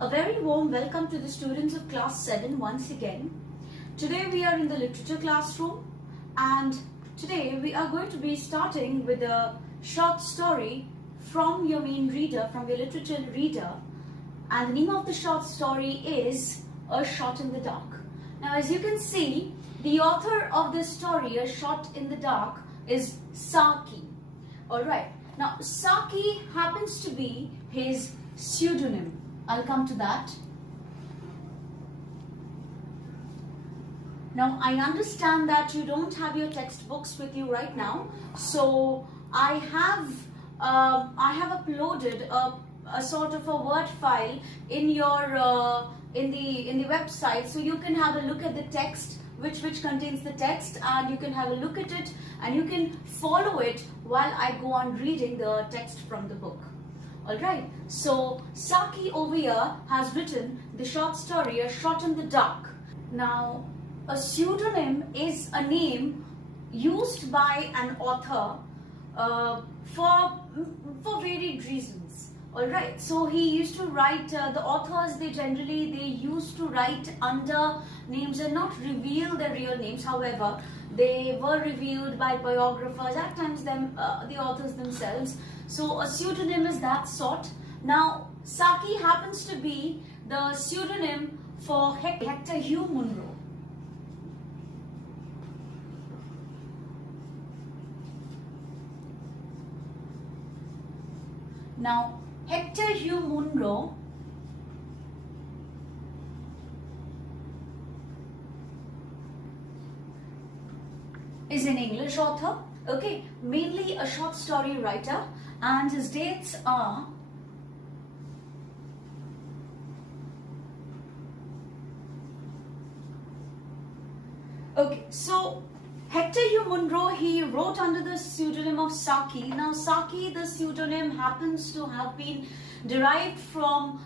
A very warm welcome to the students of class 7 once again. Today we are in the literature classroom and today we are going to be starting with a short story from your main reader, from your literature reader, and the name of the short story is A Shot in the Dark. Now as you can see, the author of this story, A Shot in the Dark, is Saki. Alright, now Saki happens to be his pseudonym. I'll come to that. Now I understand that you don't have your textbooks with you right now, so I have uploaded a sort of a Word file in your in the website, so you can have a look at the text, which contains the text, and you can have a look at it and you can follow it while I go on reading the text from the book. Alright, so Saki over here has written the short story A Shot in the Dark. Now, a pseudonym is a name used by an author for varied reasons. Alright, so he used to write, the authors, they used to write under names and not reveal their real names. However, they were revealed by biographers, at times the authors themselves. So a pseudonym is that sort. Now, Saki happens to be the pseudonym for Hector Hugh Munro. Now, Hector Hugh Munro is an English author, okay, mainly a short story writer, and his dates are okay. So Hector Hugh Munro, he wrote under the pseudonym of Saki. Now Saki, the pseudonym, happens to have been derived from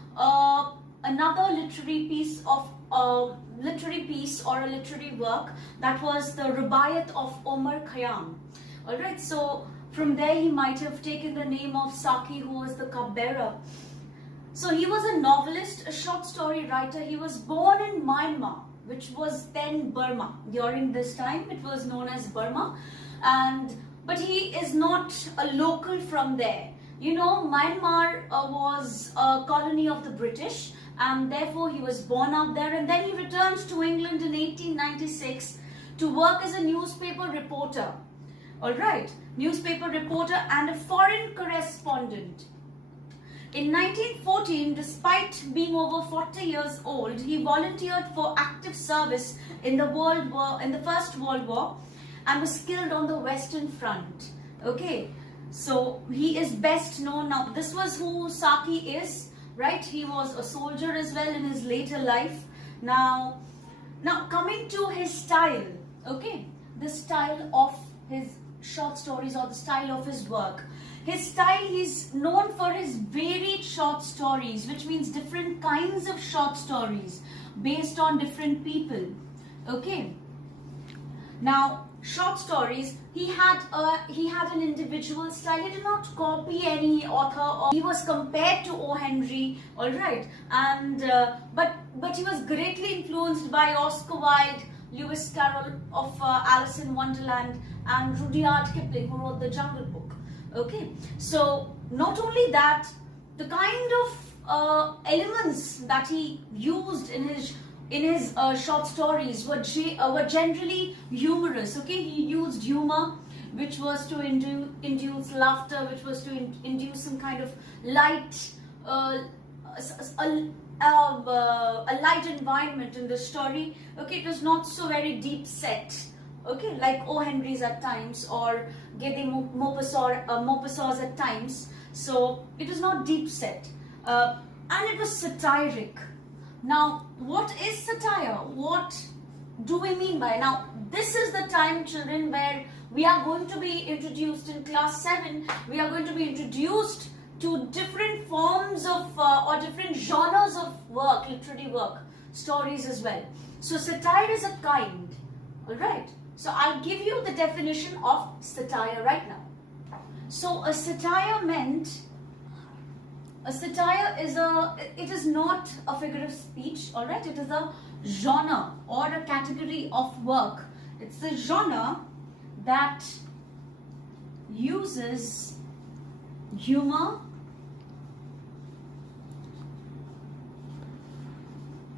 another literary piece or a literary work, that was the Rubaiyat of Omar Khayyam. Alright, so from there he might have taken the name of Saki, who was the cupbearer. So he was a novelist, a short story writer. He was born in Myanmar, which was then Burma. During this time it was known as Burma, but he is not a local from there. You know, Myanmar was a colony of the British, and therefore he was born out there, and then he returned to England in 1896 to work as a newspaper reporter. Alright, newspaper reporter and a foreign correspondent. In 1914, despite being over 40 years old, he volunteered for active service in the First World War and was killed on the Western Front. Okay, so he is best known now. This was who Saki is, right? He was a soldier as well in his later life. Now coming to his style, okay, the style of his short stories or the style of his work. His style, he's known for his varied short stories, which means different kinds of short stories based on different people. Okay. Now, short stories, he had an individual style. He did not copy any author, or he was compared to O. Henry, alright, and but he was greatly influenced by Oscar Wilde, Lewis Carroll of Alice in Wonderland, and Rudyard Kipling, who wrote the Jungle Book. Okay, so not only that, the kind of elements that he used in his short stories were generally humorous. Okay, he used humor, which was to induce laughter, which was to induce some kind of light, a light environment in the story. Okay, it was not so very deep set. Okay, like O. Henry's at times, or Gede Maupassant's at times. So it was not deep set, and it was satiric. Now, what is satire? What do we mean by? Now, this is the time, children, where we are going to be introduced in class 7. We are going to be introduced to different forms of or different genres of work, literary work, stories as well. So satire is a kind. Alright, so I'll give you the definition of satire right now. So a satire meant a satire is it is not a figure of speech, all right? It is a genre or a category of work. It's a genre that uses humor,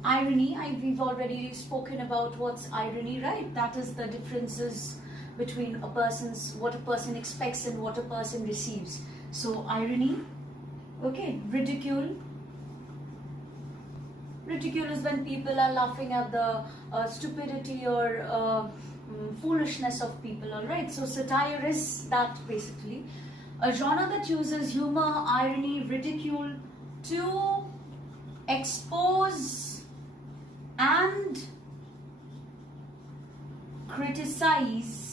irony. We've already spoken about what's irony, right? That is the differences between what a person expects and what a person receives. So irony, okay, ridicule. Ridicule is when people are laughing at the stupidity or foolishness of people, all right? So satire is that, basically. A genre that uses humor, irony, ridicule to expose and criticize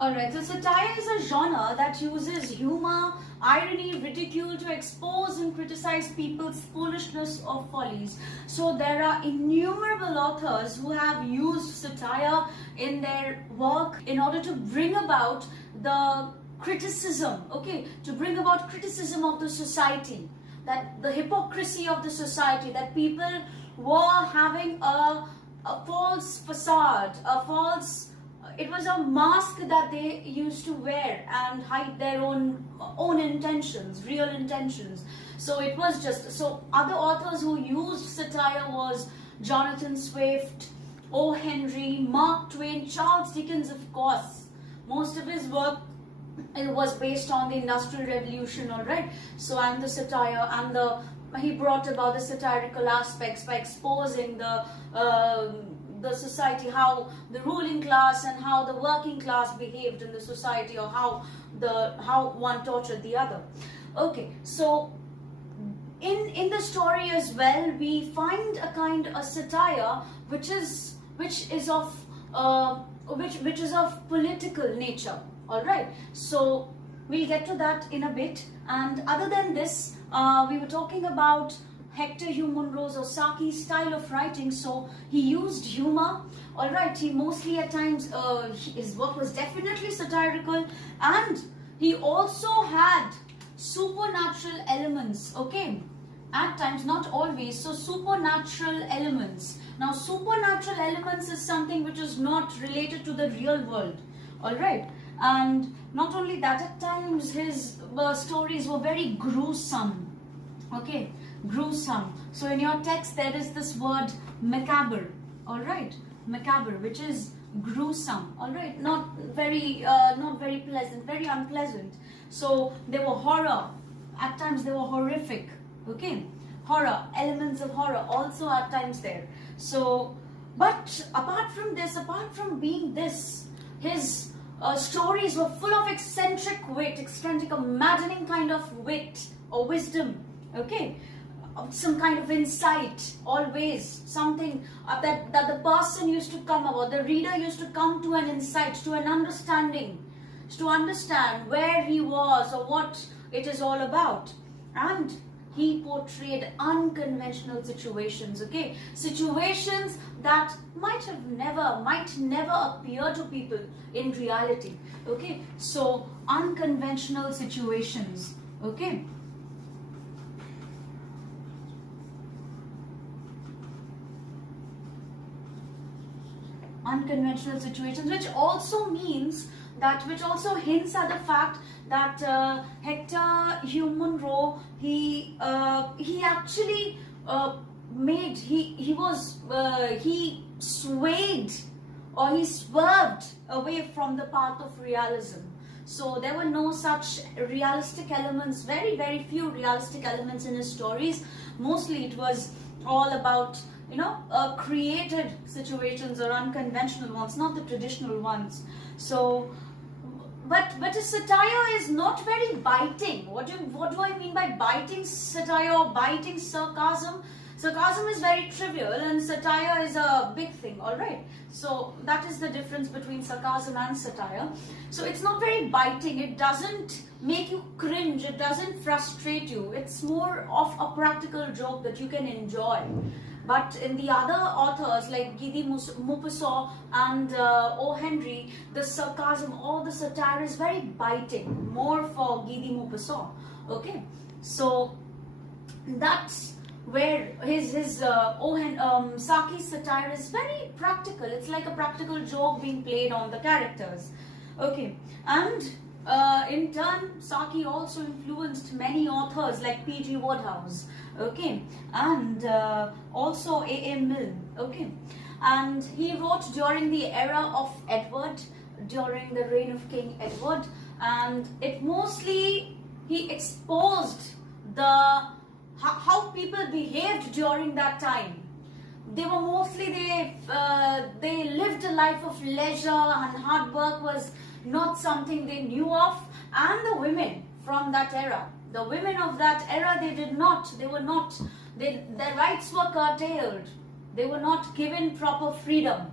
Alright, so satire is a genre that uses humor, irony, ridicule to expose and criticize people's foolishness or follies. So there are innumerable authors who have used satire in their work in order to bring about the criticism, okay, to bring about criticism of the society, that the hypocrisy of the society, that people were having a false facade, it was a mask that they used to wear and hide their own intentions, real intentions. So it was just, so other authors who used satire was Jonathan Swift, O. Henry, Mark Twain, Charles Dickens, of course. Most of his work, it was based on the Industrial Revolution, all right? So, and the satire and he brought about the satirical aspects by exposing the society, how the ruling class and how the working class behaved in the society, or how one tortured the other. Okay, so in the story as well, we find a satire which is of political nature. All right, so we'll get to that in a bit. And other than this, we were talking about Hector Hugh Munro's or Saki's style of writing. So he used humor, all right. He mostly at times, his work was definitely satirical, and he also had supernatural elements, okay, at times, not always. So supernatural elements. Now supernatural elements is something which is not related to the real world, all right. And not only that, at times his stories were very gruesome, okay, gruesome. So in your text there is this word macabre, all right, macabre, which is gruesome, all right, not very pleasant, very unpleasant. So there were horror, at times they were horrific, okay, horror, elements of horror also at times there. So, but apart from this, apart from being this, his stories were full of eccentric wit, eccentric, a maddening kind of wit or wisdom, okay, some kind of insight, always something that the person used to come about, the reader used to come to an insight, to an understanding, to understand where he was or what it is all about. And he portrayed unconventional situations, okay, situations that might never appear to people in reality, okay. So unconventional situations, okay. Unconventional situations, which also means that, which also hints at the fact that Hector Hugh Munro, he actually he swayed, or he swerved away from the path of realism. So there were no such realistic elements, very, very few realistic elements in his stories. Mostly it was all about, you know, created situations or unconventional ones, not the traditional ones. So, but a satire is not very biting. What do I mean by biting satire or biting sarcasm? Sarcasm is very trivial and satire is a big thing, alright? So that is the difference between sarcasm and satire. So it's not very biting, it doesn't make you cringe, it doesn't frustrate you. It's more of a practical joke that you can enjoy. But in the other authors like Gide Maupassant and O. Henry, the sarcasm or the satire is very biting, more for Gide Maupassant. Okay, so that's where Saki's satire is very practical. It's like a practical joke being played on the characters. Okay, and in turn, Saki also influenced many authors like P.G. Wodehouse, okay, and also A.A. Milne, okay, and he wrote during the era of Edward, during the reign of King Edward, and it mostly he exposed the how people behaved during that time. They were mostly they lived a life of leisure, and hard work was not something they knew of. And the women from that era, the women of that era, their rights were curtailed. They were not given proper freedom.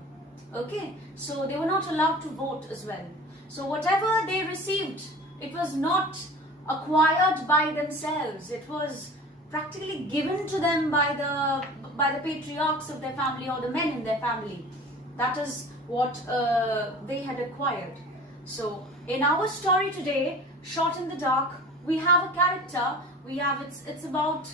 Okay, so they were not allowed to vote as well. So whatever they received, it was not acquired by themselves. It was practically given to them by the patriarchs of their family or the men in their family. That is what they had acquired. So in our story today, Shot in the Dark, we have a character. It's about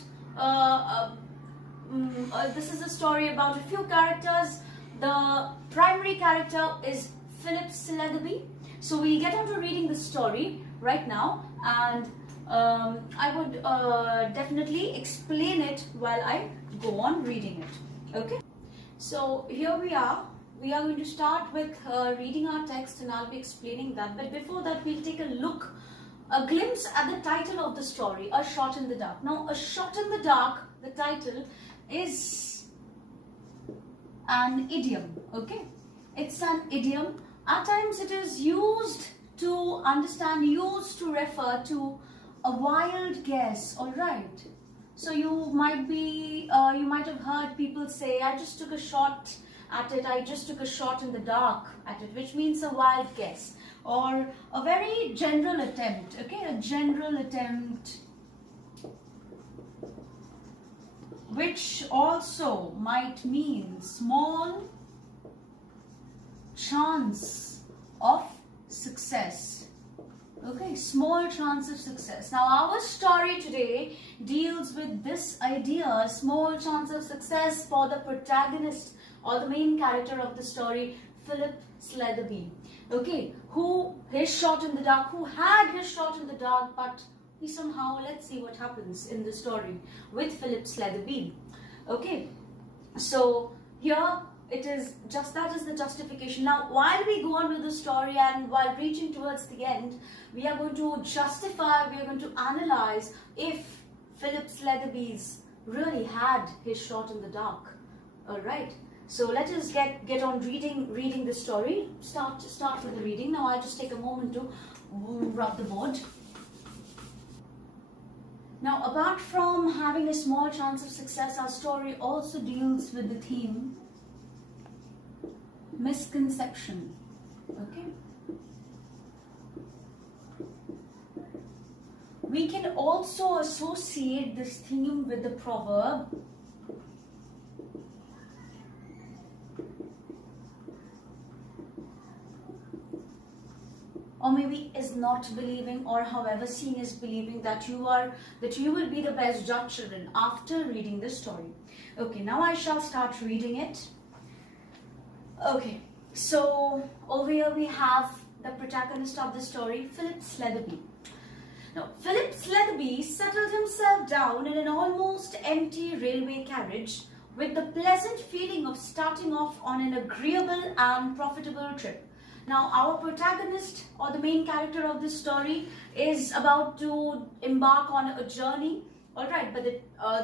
this is a story about a few characters. The primary character is Philip Sletherby. So we'll get on to reading the story right now, and I would definitely explain it while I go on reading it. Okay, so here we are. We are going to start with reading our text, and I'll be explaining that. But before that, we'll take a glimpse at the title of the story, A Shot in the Dark. Now, A Shot in the Dark, the title, is an idiom. Okay, it's an idiom. At times, it is used to refer to a wild guess. All right. So you might have heard people say, "I just took a shot at it. I just took a shot in the dark at it," which means a wild guess or a very general attempt. Okay, a general attempt, which also might mean small chance of success. Okay, small chance of success. Now our story today deals with this idea, small chance of success, for the protagonist or the main character of the story, Philip Sletherby. Okay, who had his shot in the dark, but he somehow, let's see what happens in the story with Philip Sletherby. Okay, so here it is, just that is the justification. Now, while we go on with the story and while reaching towards the end, we are going to analyze if Philip Sletherby's really had his shot in the dark. Alright, so let us get on reading the story. Start with the reading. Now I'll just take a moment to rub the board. Now, apart from having a small chance of success, our story also deals with the theme misconception. Okay, we can also associate this theme with the proverb or maybe is not believing, or however seeing is believing that you will be the best judge, children, after reading this story. Okay, now I shall start reading it. Okay, so over here we have the protagonist of the story, Philip Sletherby. Now, Philip Sletherby settled himself down in an almost empty railway carriage with the pleasant feeling of starting off on an agreeable and profitable trip. Now, our protagonist or the main character of this story is about to embark on a journey. Alright, but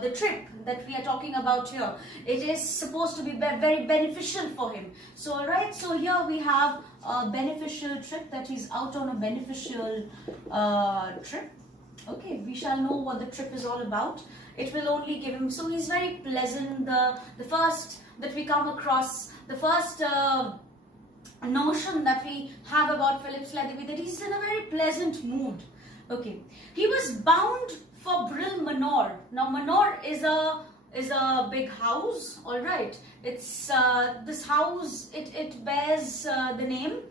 the trip that we are talking about here, it is supposed to be very beneficial for him. So, alright, so here we have a beneficial trip, that he's out on a beneficial trip. Okay, we shall know what the trip is all about. It will only give him, so he's very pleasant. The first that we come across, the first notion that we have about Philip Sletherby, that he's in a very pleasant mood. Okay, he was bound for Brill Manor. Now Manor is a big house. All right, it's this house. It bears the name.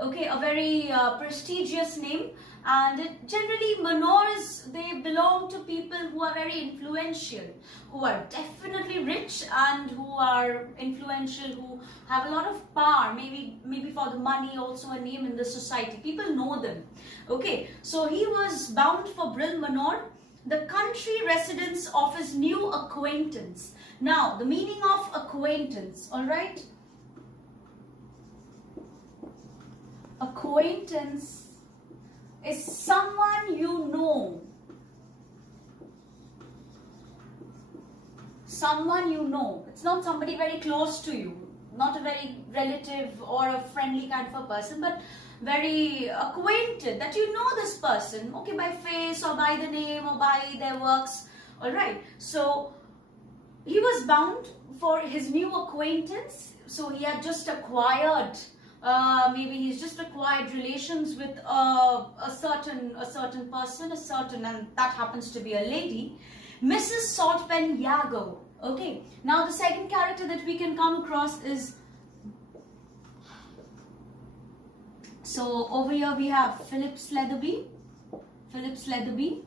Okay, a very prestigious name, and it generally Manors, they belong to people who are very influential, who are definitely rich and who are influential, who have a lot of power, maybe for the money, also a name in the society. People know them. Okay, so he was bound for Brill Manor, the country residence of his new acquaintance. Now, the meaning of acquaintance, all right? Acquaintance is someone you know. Someone you know. It's not somebody very close to you, not a very relative or a friendly kind of a person, but very acquainted, that you know this person, okay, by face or by the name or by their works. All right. So he was bound for his new acquaintance. So he had just acquired. Maybe he's just acquired relations with a certain person, and that happens to be a lady, Mrs. Saltpen Yago. Okay. Now the second character that we can come across is, so over here we have Philip Sletherby. Philip Sletherby.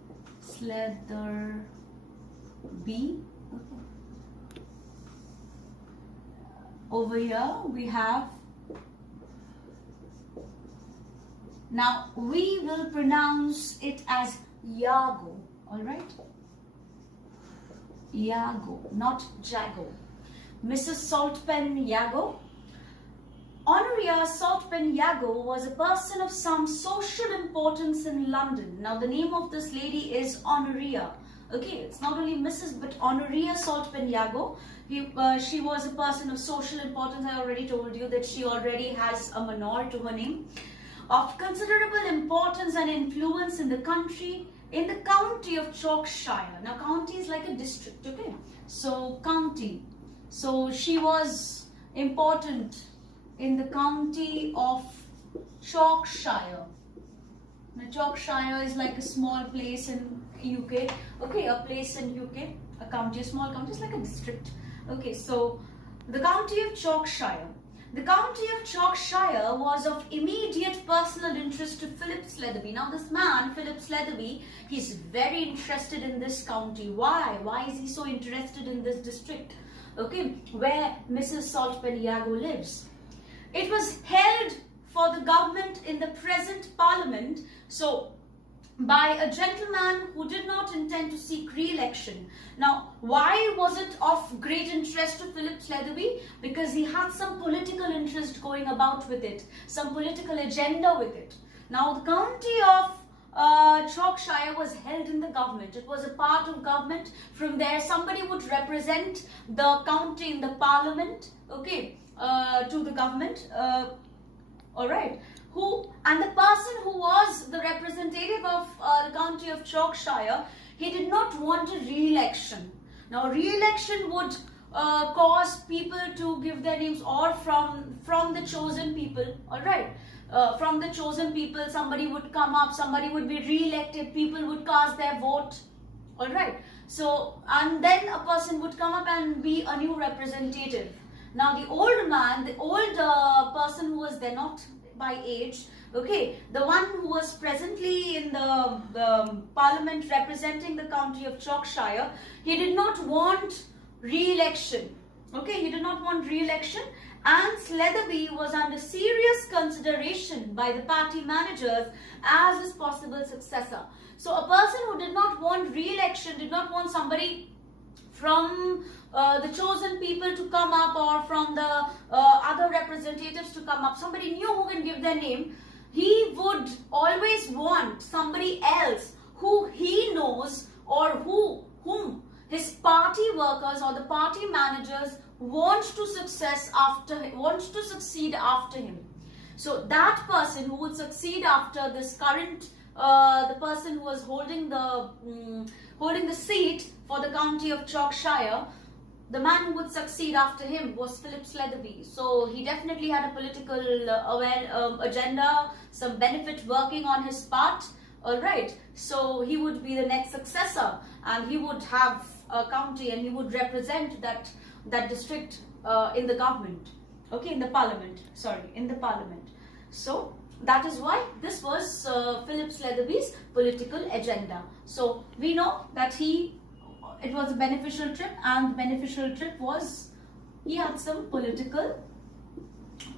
Over here we have, now we will pronounce it as Yago, all right? Yago, not Jago. Mrs. Saltpen Yago. Honoria Saltpen Yago was a person of some social importance in London. Now the name of this lady is Honoria. Okay, it's not only Mrs. but Honoria Saltpen Yago. She was a person of social importance. I already told you that she already has a manor to her name. Of considerable importance and influence in the county of Chalkshire. Now county is like a district, okay? So county. So she was important in the county of Chalkshire. Now Chalkshire is like a small place in UK. Okay, a place in UK, a county, a small county is like a district. Okay, so the county of Chalkshire. The county of Chalkshire was of immediate personal interest to Philip Sletherby. Now this man, Philip Sletherby, he's very interested in this county. Why? Why is he so interested in this district? Okay, where Mrs. Saltpen Yago lives. It was held for the government in the present parliament, so by a gentleman who did not intend to seek re-election. Now, why was it of great interest to Philip Sletherby? Because he had some political interest going about with it, some political agenda with it. Now, the county of Chalkshire was held in the government. It was a part of government. From there, somebody would represent the county in the parliament, okay, to the government. All right. And the person who was the representative of the county of Chalkshire, he did not want a re-election. Now, re-election would cause people to give their names, or from the chosen people, all right? From the chosen people, somebody would come up, somebody would be re-elected, people would cast their vote, all right? So, and then a person would come up and be a new representative. Now, the old man, the old person who was there, not by age, okay, the one who was presently in the parliament representing the county of Chalkshire, he did not want re-election. Okay, he did not want re-election, and Sletherby was under serious consideration by the party managers as his possible successor. So a person who did not want re-election, did not want somebody from the chosen people to come up, or from the other representatives to come up, somebody new who can give their name, he would always want somebody else who he knows, or whom his party workers or the party managers want to succeed after him. So that person who would succeed after this current the person who was holding the seat for the county of Yorkshire, the man who would succeed after him was Philip Sletherby. So he definitely had a political agenda, some benefit working on his part. All right, so he would be the next successor, and he would have a county, and he would represent that district in the government. Okay, in the parliament. Sorry, in the parliament. So that is why this was Philip Sletherby's political agenda. So we know that it was a beneficial trip, and the beneficial trip was he had some political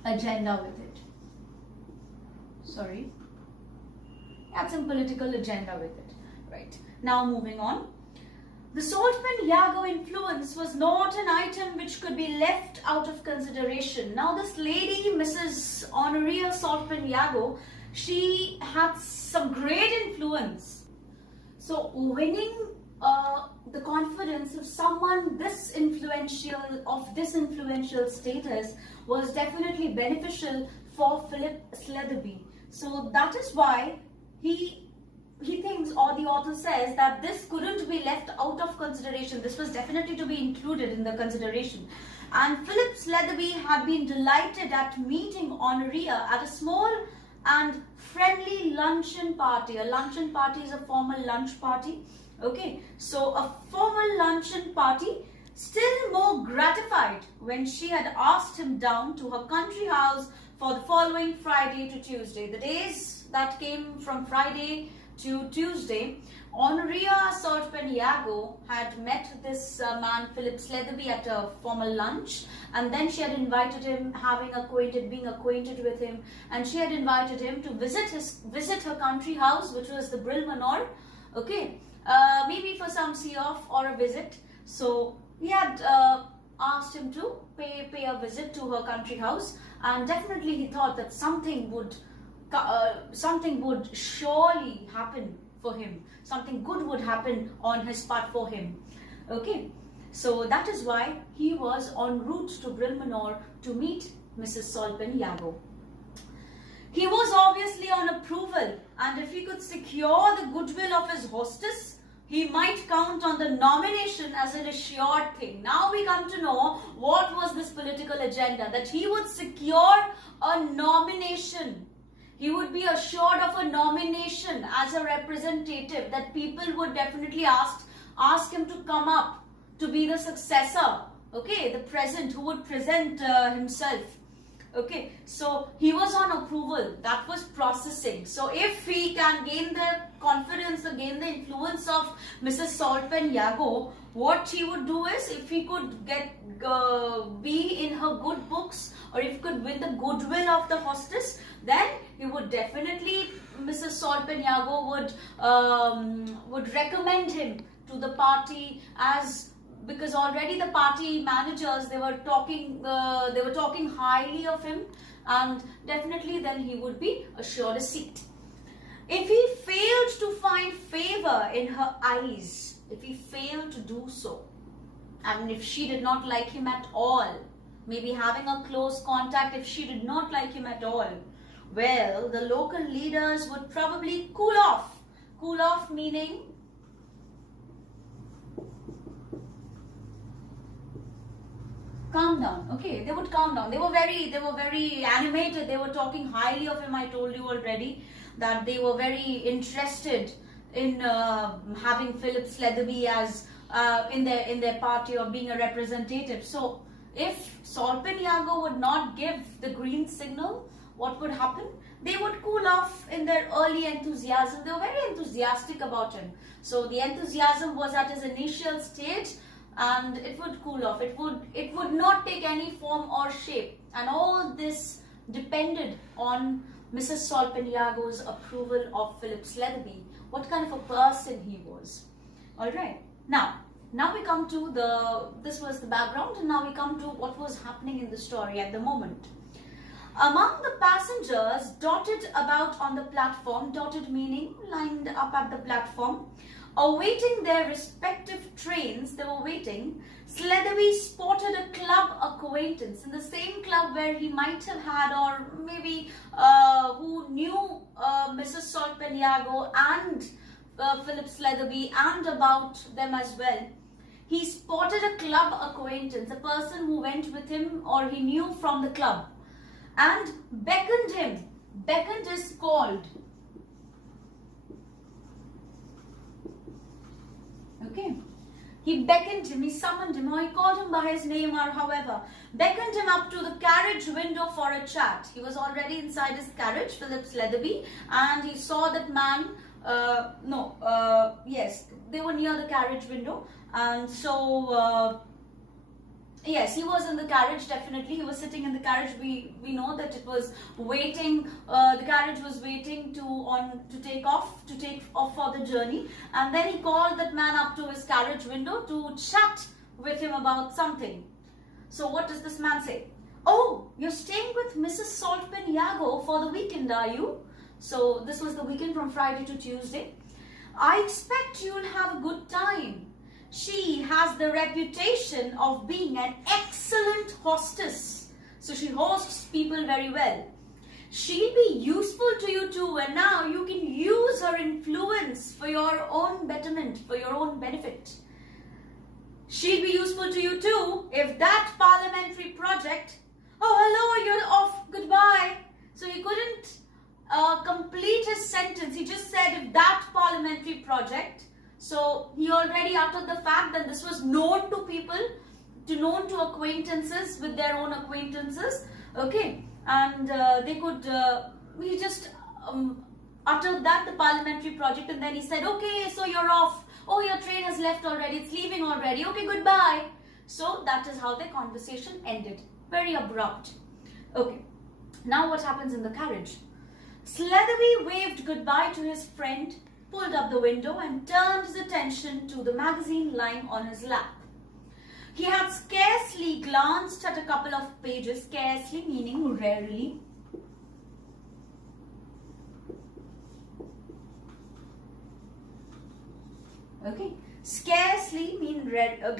agenda with it. Sorry. He had some political agenda with it. Right. Now moving on. The Saltpen Yago influence was not an item which could be left out of consideration. Now this lady, Mrs. Honoria Saltpen Yago, she had some great influence. So winning the confidence of someone this influential status was definitely beneficial for Philip Sletherby. So that is why he thinks, or the author says, that this couldn't be left out of consideration. This was definitely to be included in the consideration. And Philip Sletherby had been delighted at meeting Honoria at a small and friendly luncheon party. A luncheon party is a formal lunch party. Okay, so a formal luncheon party. Still more gratified when she had asked him down to her country house for the following Friday to Tuesday. The days that came from Friday to Tuesday, Honoria Saltpen Yago had met this man Philip Sletherby at a formal lunch, and then she had invited him, being acquainted with him, and she had invited him to visit her country house, which was the Bril Manor. Okay, maybe for some see-off or a visit. So he had asked him to pay a visit to her country house, and definitely he thought that something would surely happen for him. Something good would happen on his part for him. Okay, so that is why he was en route to Bril Manor to meet Mrs. Saltpen Yago. He was obviously on approval, and if he could secure the goodwill of his hostess, he might count on the nomination as an assured thing. Now we come to know what was this political agenda, that he would secure a nomination. He would be assured of a nomination as a representative, that people would definitely ask him to come up to be the successor. Okay, the present, who would present himself. Okay, so he was on approval. That was processing. So if he can gain the confidence, gain the influence of Mrs. Saltpen Yago, what he would do is, if he could be in her good books, or if he could win the goodwill of the hostess, then he would definitely, Mrs. Saltpen Yago would recommend him to the party, because already the party managers, they were talking highly of him, and definitely then he would be assured a seat. If he failed to find favor in her eyes, if he failed to do so, and if she did not like him at all, maybe having a close contact, if she did not like him at all, well, the local leaders would probably cool off. Cool off meaning calm down. Okay, they would calm down. They were very animated. They were talking highly of him. I told you already that they were very interested in having Philip Sletherby as in their party, or being a representative. So if Saltpen Yago would not give the green signal, what would happen? They would cool off in their early enthusiasm. They were very enthusiastic about him. So the enthusiasm was at his initial stage, and it would cool off. It would not take any form or shape. And all this depended on Mrs. Saltpen Yago's approval of Philip Sletherby. What kind of a person he was. Alright. Now we come to this was the background, and now we come to what was happening in the story at the moment. Among the passengers dotted about on the platform, dotted meaning lined up at the platform, Awaiting their respective trains, they were waiting, Sletherby spotted a club acquaintance in the same club where he might have had, or maybe who knew Mrs. Saltpen Yago and Philip Sletherby and about them as well. He spotted a club acquaintance, a person who went with him or he knew from the club, and beckoned him. Beckoned is called. Okay. He beckoned him, he summoned him, or he called him by his name, or however, beckoned him up to the carriage window for a chat. He was already inside his carriage, Philip Sletherby, and he saw that man. Yes, they were near the carriage window, and so yes, he was in the carriage. Definitely, he was sitting in the carriage. We know that it was waiting. The carriage was waiting to take off for the journey, and then he called that man up to his carriage window to chat with him about something. So what does this man say? "Oh, you're staying with Mrs. Saltpen Yago for the weekend, are you?" So this was the weekend from Friday to Tuesday. "I expect you'll have a good time. She has the reputation of being an excellent hostess. So she hosts people very well. She'll be useful to you too, and now you can use her influence for your own betterment, for your own benefit. She'll be useful to you too if that parliamentary project..." Oh, hello, you're off. Goodbye. So he couldn't complete his sentence. He just said, if that parliamentary project. So he already uttered the fact that this was known to people, known to acquaintances with their own acquaintances. Okay, and they could. He just uttered that, the parliamentary project, and then he said, "Okay, so you're off. Oh, your train has left already. It's leaving already. Okay, goodbye." So that is how their conversation ended. Very abrupt. Okay, now what happens in the carriage? Sletherby waved goodbye to his friend, pulled up the window and turned his attention to the magazine lying on his lap. He had scarcely glanced at a couple of pages, scarcely meaning rarely. Okay, scarcely mean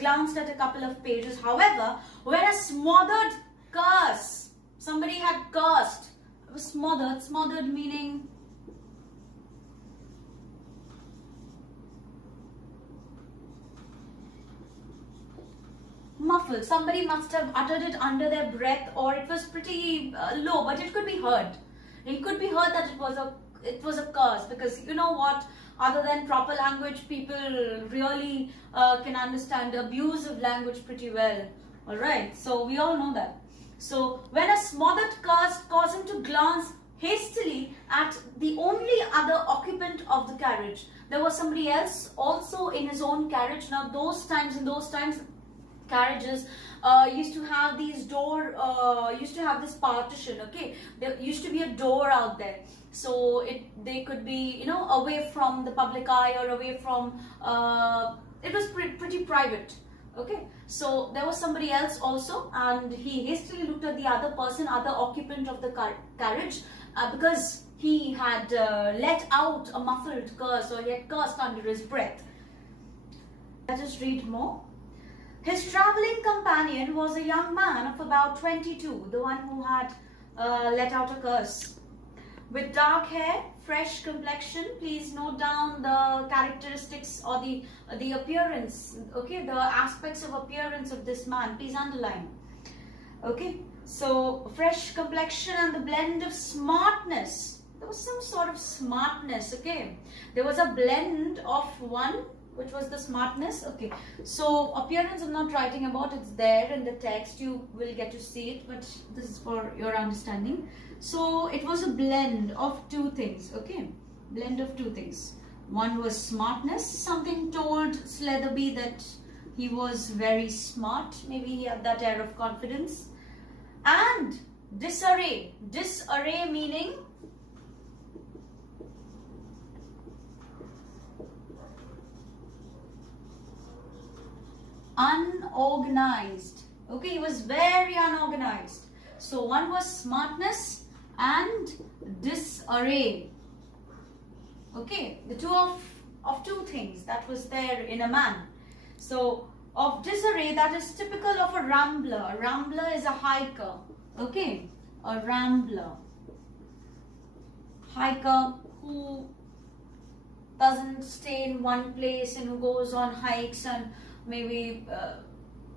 glanced at a couple of pages. However, when a smothered curse, somebody had cursed, it was smothered meaning muffled. Somebody must have uttered it under their breath, or it was pretty low, but it could be heard. It could be heard that it was a curse, because you know what? Other than proper language, people really can understand abusive language pretty well. All right, so we all know that. So when a smothered curse caused him to glance hastily at the only other occupant of the carriage. There was somebody else also in his own carriage. Now in those times, carriages used to have these used to have this partition. Okay, there used to be a door out there, so they could be, you know, away from the public eye, or away from it was pretty private. Okay, so there was somebody else also, and he hastily looked at the other occupant of the carriage, because he had let out a muffled curse, or he had cursed under his breath. Let us read more. His travelling companion was a young man of about 22, the one who had let out a curse. With dark hair, fresh complexion. Please note down the characteristics or the appearance, okay, the aspects of appearance of this man. Please underline. Okay, so fresh complexion and the blend of smartness. There was some sort of smartness, okay. There was a blend of one, which was the smartness. Okay, so appearance I'm not writing about, it's there in the text, you will get to see it, but this is for your understanding. So it was a blend of two things, okay, blend of two things. One was smartness, something told Sletherby that he was very smart, maybe he had that air of confidence. And disarray meaning unorganized. Okay, he was very unorganized. So one was smartness and disarray. Okay, the two of of two things that was there in a man. So of disarray, that is typical of a rambler. A rambler is a hiker. Okay, a rambler. Hiker who doesn't stay in one place and who goes on hikes and maybe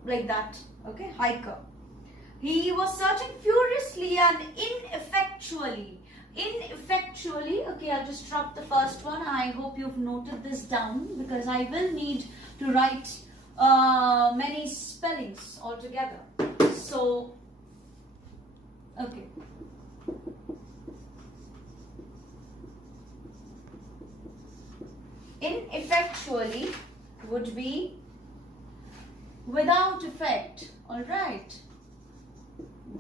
like that. Okay, hiker. He was searching furiously and ineffectually. Ineffectually, okay, I'll just drop the first one. I hope you've noted this down because I will need to write many spellings altogether. So, okay. Ineffectually would be without effect, alright?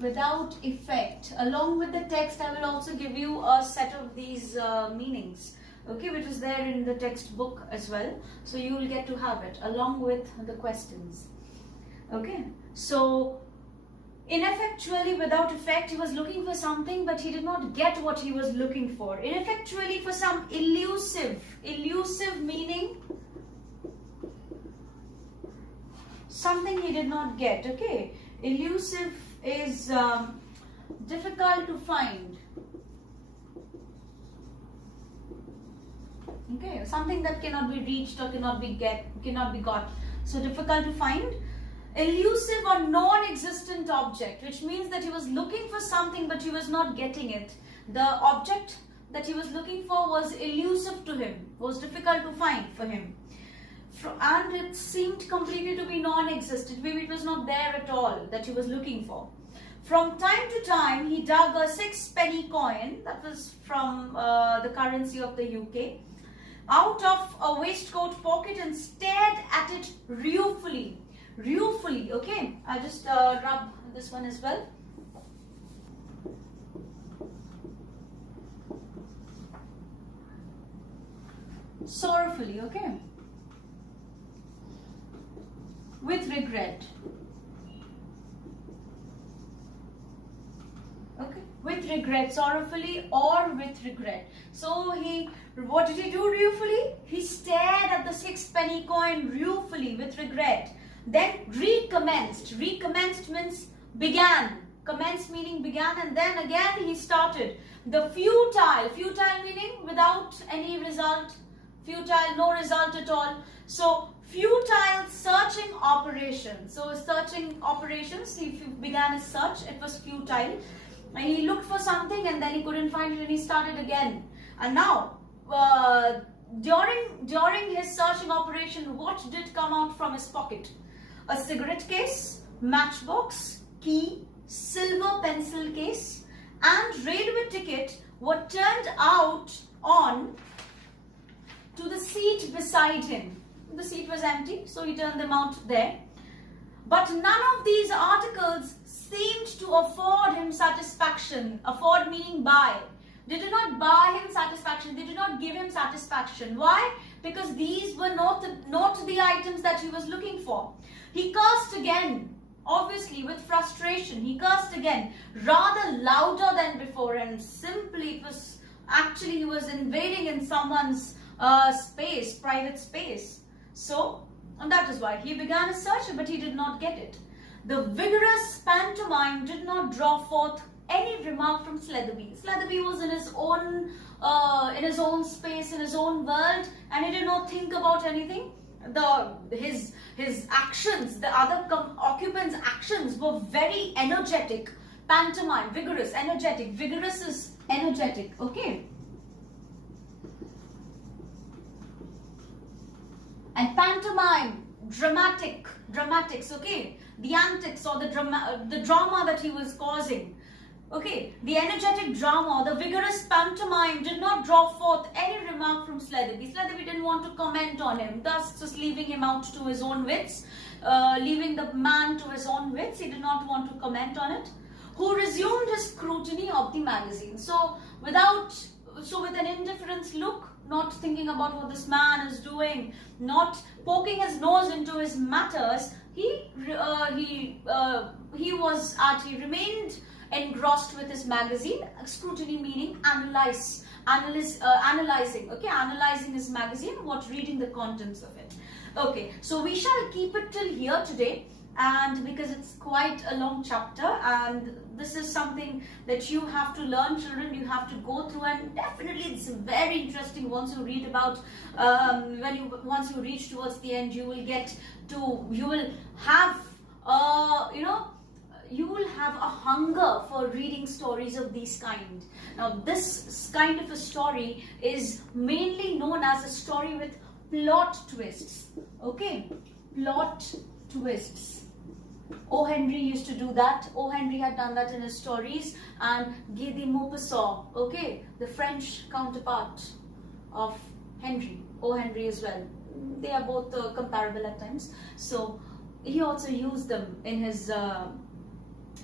Without effect. Along with the text, I will also give you a set of these meanings, okay, which is there in the textbook as well. So you will get to have it along with the questions. Okay, so ineffectually, without effect, he was looking for something, but he did not get what he was looking for. Ineffectually, for some elusive meaning something he did not get. Okay, elusive is difficult to find. Okay, something that cannot be reached or cannot be got. So difficult to find. Elusive or non-existent object, which means that he was looking for something but he was not getting it. The object that he was looking for was elusive to him, was difficult to find for him. And it seemed completely to be non-existent. Maybe it was not there at all that he was looking for. From time to time, he dug a 6-penny coin, that was from the currency of the UK, out of a waistcoat pocket and stared at it ruefully. Ruefully, okay? I'll just rub this one as well. Sorrowfully, okay? With regret. Okay, with regret, sorrowfully or with regret. So what did he do ruefully? He stared at the 6-penny coin ruefully with regret. Then recommenced. Recommenced means began. Commence meaning began, and then again he started. The futile meaning without any result. Futile, no result at all. So futile searching operation. So searching operations, he began his search, it was futile. And he looked for something and then he couldn't find it and he started again. And now, during his searching operation, what did come out from his pocket? A cigarette case, matchbox, key, silver pencil case, and railway ticket were turned out on to the seat beside him. The seat was empty, so he turned them out there. But none of these articles seemed to afford him satisfaction. Afford meaning buy. They did not buy him satisfaction. They did not give him satisfaction. Why? Because these were not the items that he was looking for. He cursed again, obviously with frustration. He cursed again, rather louder than before, and simply it was actually he was invading in someone's space, private space. So, and that is why he began a search, but he did not get it. The vigorous pantomime did not draw forth any remark from Sletherby. Sletherby was in his own space, in his own world, and he did not think about anything. His actions, the other occupants' actions were very energetic. Pantomime, vigorous, energetic. Vigorous is energetic. Okay. And pantomime, dramatics, okay? The antics or the drama that he was causing. Okay, the energetic drama, the vigorous pantomime did not draw forth any remark from Sletherby. Sletherby didn't want to comment on him, thus just leaving him out to his own wits, leaving the man to his own wits. He did not want to comment on it. Who resumed his scrutiny of the magazine. So with an indifferent look, not thinking about what this man is doing, not poking his nose into his matters, he remained engrossed with his magazine. Scrutiny meaning analyzing, okay, analyzing his magazine, reading the contents of it. Okay, so we shall keep it till here today, and because it's quite a long chapter, and this is something that you have to learn, children, you have to go through, and definitely it's very interesting once you read about, once you reach towards the end, you will have you will have a hunger for reading stories of these kind. Now this kind of a story is mainly known as a story with plot twists. Okay, plot twists. O. Henry used to do that. O. Henry had done that in his stories, and Guy de Maupassant, okay, the French counterpart of Henry, O. Henry as well. They are both comparable at times. So he also used them in his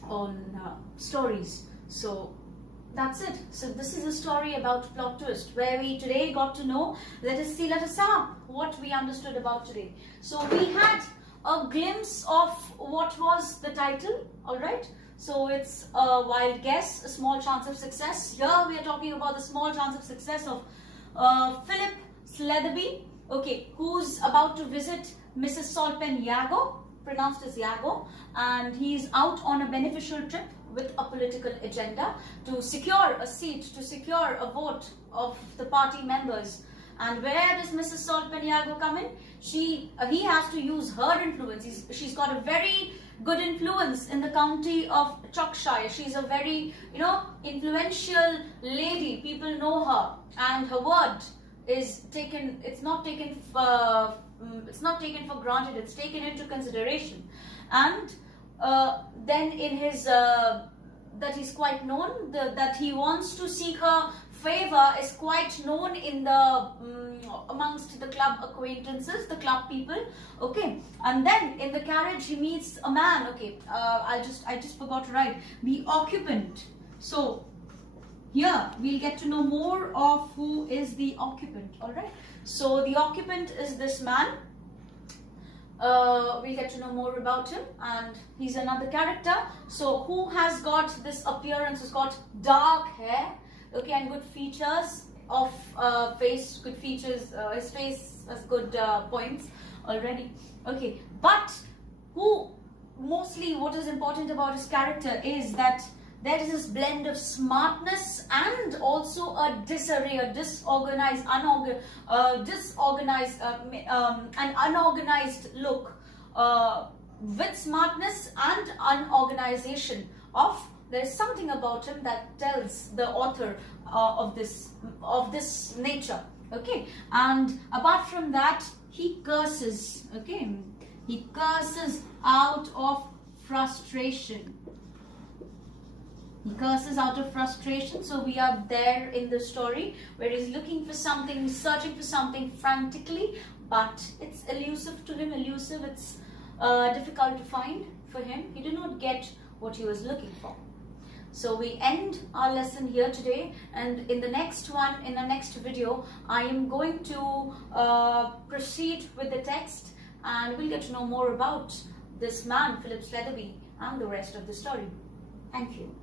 own stories. So that's it. So this is a story about plot twist, where we today got to know. Let us sum up what we understood about today. So we had a glimpse of what was the title, alright? So it's a wild guess, a small chance of success. Here we are talking about the small chance of success of Philip Sletherby, okay, who's about to visit Mrs. Solpen Yago, pronounced as Yago, and he's out on a beneficial trip with a political agenda to secure a seat, to secure a vote of the party members. And where does Mrs. Solpen Yago come in? He has to use her influence. She's got a very good influence in the county of Chokshire. She's a very, influential lady. People know her, and her word is taken. It's not taken for granted. It's taken into consideration. And then in his that he's quite known, that he wants to seek her favor is quite known in the amongst the club acquaintances, the club people, okay. And then in the carriage he meets a man, okay. I just forgot to write the occupant. So here we'll get to know more of who is the occupant, all right. So the occupant is this man. We'll get to know more about him, and he's another character. So who has got this appearance, who's got dark hair, okay, and good features of face, good features, his face has good points already, okay. But who, mostly what is important about his character is that there is this blend of smartness and also a disarray, a an unorganized look, with smartness and unorganization of. There's something about him that tells the author of this nature, okay. And apart from that, he curses, okay. He curses out of frustration. He curses out of frustration. So we are there in the story where he's looking for something, searching for something frantically, but it's elusive to him. It's difficult to find for him. He did not get what he was looking for. So we end our lesson here today, and in the next video, I am going to proceed with the text, and we'll get to know more about this man, Philip Sletherby, and the rest of the story. Thank you.